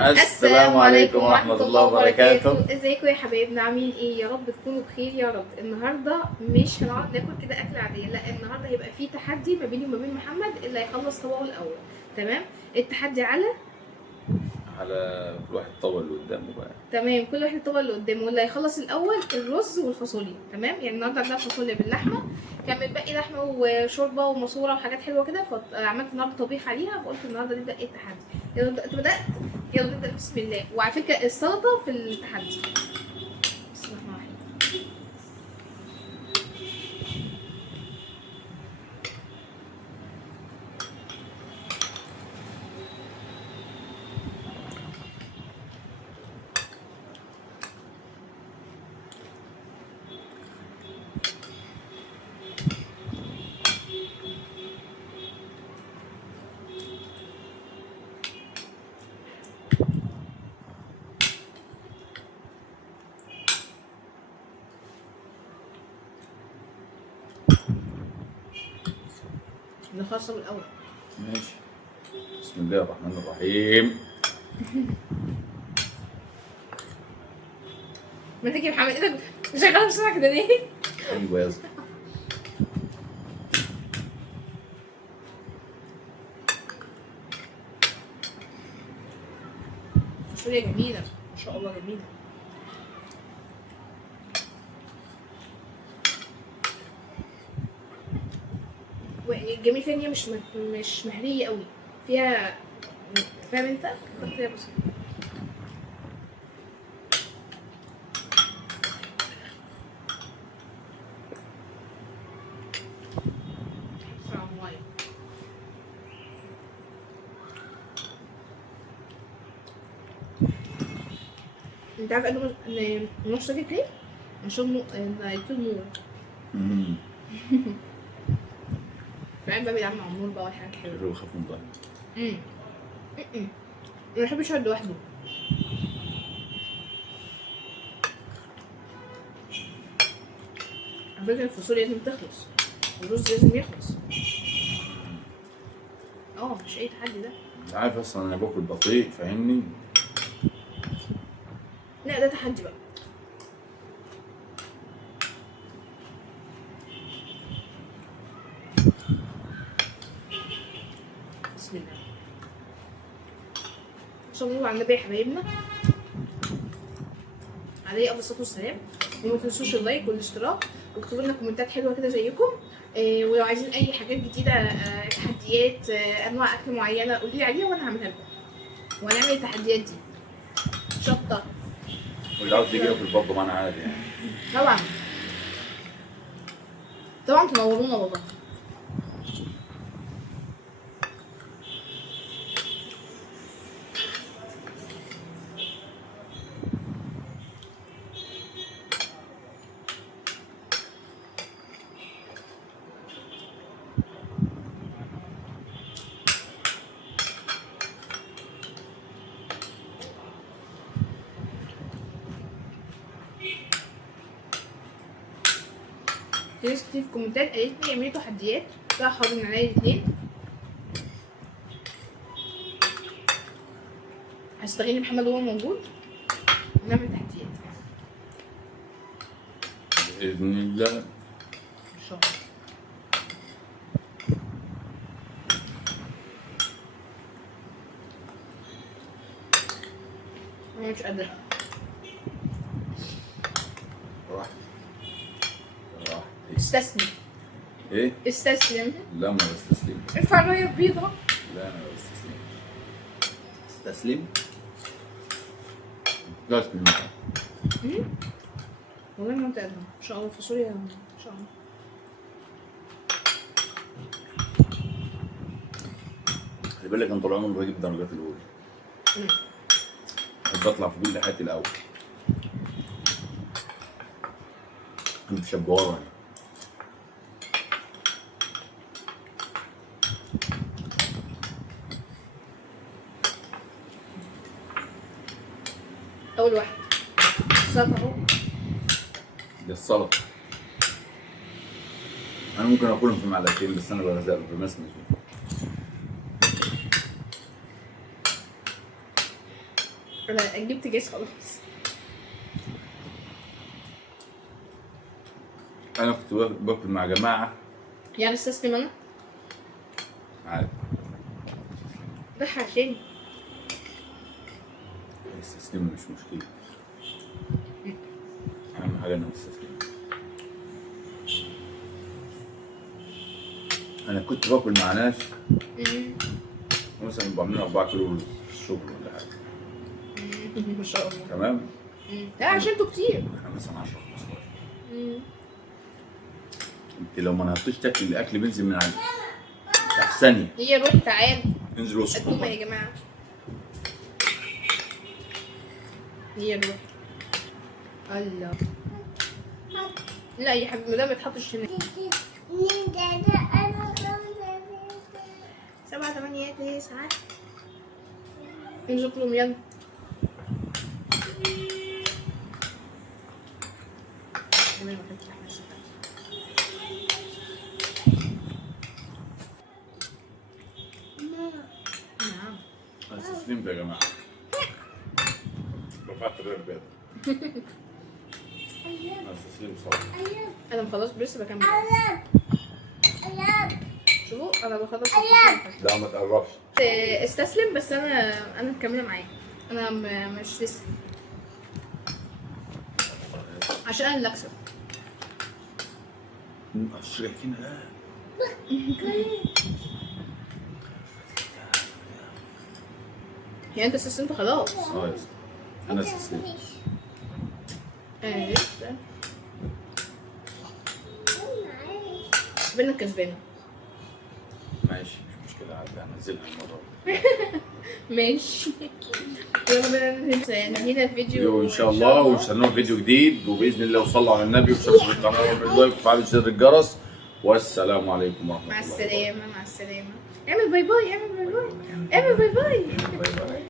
السلام عليكم ورحمة الله وبركاته. ازيكم يا حبايبنا، عاملين ايه؟ يا رب تكونوا بخير يا رب. النهارده مش هنقعد ناكل كده اكل عاديه، لا النهارده هيبقى في تحدي ما بيني وما بين محمد اللي هيخلص طبقه الاول. تمام؟ التحدي على كل واحد طبق اللي قدامه بقى. تمام، كل واحد الطبق اللي قدامه، واللي هيخلص الاول الرز والفاصوليا. تمام؟ يعني النهارده عندنا فاصوليا باللحمه، كان متبقي لحمه وشوربه وماسوره وحاجات حلوه كده، فعملت النهارده طبيخ عليها، فقلت النهارده نبدا ايه التحدي. يلا انت بدات، يلا نبدا بسم الله. وعلى فكره السلطه في التحدي. بسم الله الرحمن الرحيم. نخلص من الاول. ماشي. بسم الله الرحمن الرحيم. ما تيجي يا محمد، ايدك شغاله بسرعه كده ليه؟ ايوه يا اسطى. فاصوليا جميله ما شاء الله، جميله. والجميل فيها ان هي مش مهريه قوي، فيها، فاهم انت؟ تغطيه بسيطه. بسرعة مية. انت عارف ان نص ساكت ليه؟ عشان يطير نور. فاهم بقى، بيلعب مع النور بقى والحاجات الحلوه. الرو خاف من ضهري. امم ما بحبش يقعد لوحده. على فكره الفاصوليا لازم تخلص، والرز لازم يخلص. مش اي تحدي ده. انت عارف اصلا انا باكل بطيء، فاهمني؟ لا ده تحدي بقى. بسم الله. صلوا على النبي يا حبايبنا، عليه افضل الصلاه والسلام. وما تنسوش اللايك والاشتراك، واكتبوا لنا كومنتات حلوه كده زيكم. ولو عايزين اي حاجات جديده، تحديات، انواع اكل معينه قولوا لي عليها وانا هعملها لكم، وهنعمل التحديات دي. شطه. واللي عاوز يجي ياكل برضه معانا عادي يعني. طبعا طبعا تنورونا والله. في ناس كتير في الكومنتات قالت لي اعملي تحديات، فيها حاضر من عليا الاثنين. هستغل محمد وهو موجود ونعمل تحديات باذن الله. ان شاء الله. انا مش قادره. استسلم. ايه؟ استسلم. لا ما بستسلم. ارفع الرايه البيضاء. لا انا ما بستسلم. استسلم؟ استسلم. والله ما انت قادره ان شاء الله. فاصوليا ان شاء الله. خلي بالك انا طول عمري بجيب الدرجات الاولى. بحب اطلع في كل حياتي الاول. كنت شبوره يعني. اول واحد السلطه اهو. دي السلطه. انا ممكن اكلهم في معلقتين بس انا بغزق بمسمس. انا جبت جيش خلاص. انا كنت باكل مع جماعه يعني استسلم انا عادي. ده عشان استسلم مش مشكله، اهم حاجه انك تستسلم. انا كنت باكل مع ناس مثلا بعمل 4 كيلو رز في الشغل ولا حاجه. ما شاء الله. تمام. لا عشان انتوا كتير. احنا مثلا 10 15. انت لو ما نهضتش تاكل الاكل بينزل من عندك في ثانيه. هي روح تعال انزل وصل قدومه يا جماعه. هي روح. الله. لا يا حبيبي ده ما يتحطش هنا. 7 8 9 انزل كلهم يلا. نعم. انا استسلمت يا جماعه. رفعت الرباط. انا استسلمت صراحه. انا مخلص بس بكمل. شوفوا انا بخلص. لا ما تقربش. استسلم بس انا مكمله معاه. انا مش لسه عشان انا اللي اكسب. اشركينا لا. يعني انت استسلمت خلاص. انا استسلمت. لسه بينا كسبانه. ماشي مش مشكله عادي، هنزلها المره دي. ماشي. يلا بينا ننهي الفيديو ان شاء الله، واستنونا فيديو جديد، وباذن الله صلوا على النبي وشاركوا في القناه وباللايك وفعلوا زر الجرس. والسلام عليكم ورحمه الله مع السلامه. مع السلامه. اعمل باي باي. اعمل باي باي. اعمل باي باي. باي باي.